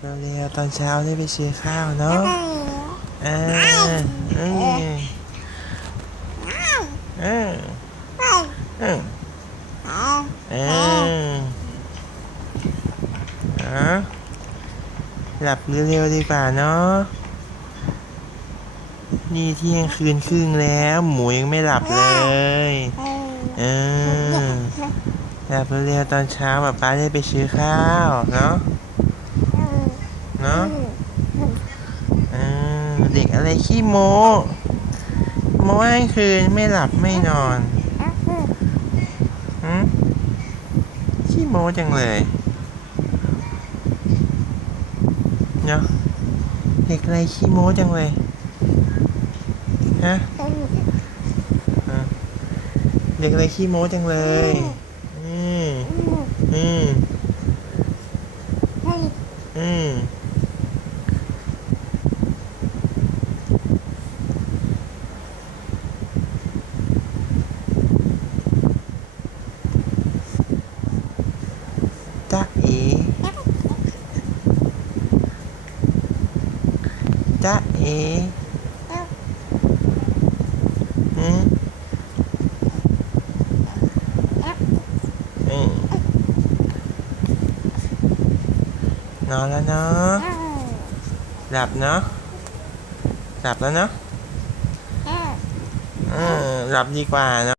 เร็วๆตอนเช้าได้ไปซื้อข้าวเนาะเอออืมเออเออเออเอาหลับเร็วๆดีกว่าเนาะนี่เที่ยงคืนครึ่งแล้ว หมูยังไม่หลับเลยเออหลับเร็วๆตอนเช้าแบบป้าได้ไปซื้อข้าวเนาะ เนาะเออเด็กอะไรขี้โมโม้ให้คืนไม่หลับไม่นอนหืมขี้โมจังเลยเนาะเด็กอะไรขี้โมจังเลยฮะเด็กอะไรขี้โมจังเลยอืมอืมอืม จ๊ะเอ๋จ๊ะเอ๋อืมอืมนอนแล้วเนาะหลับเนาะหลับแล้วเนาะเออหลับดีกว่าเนาะ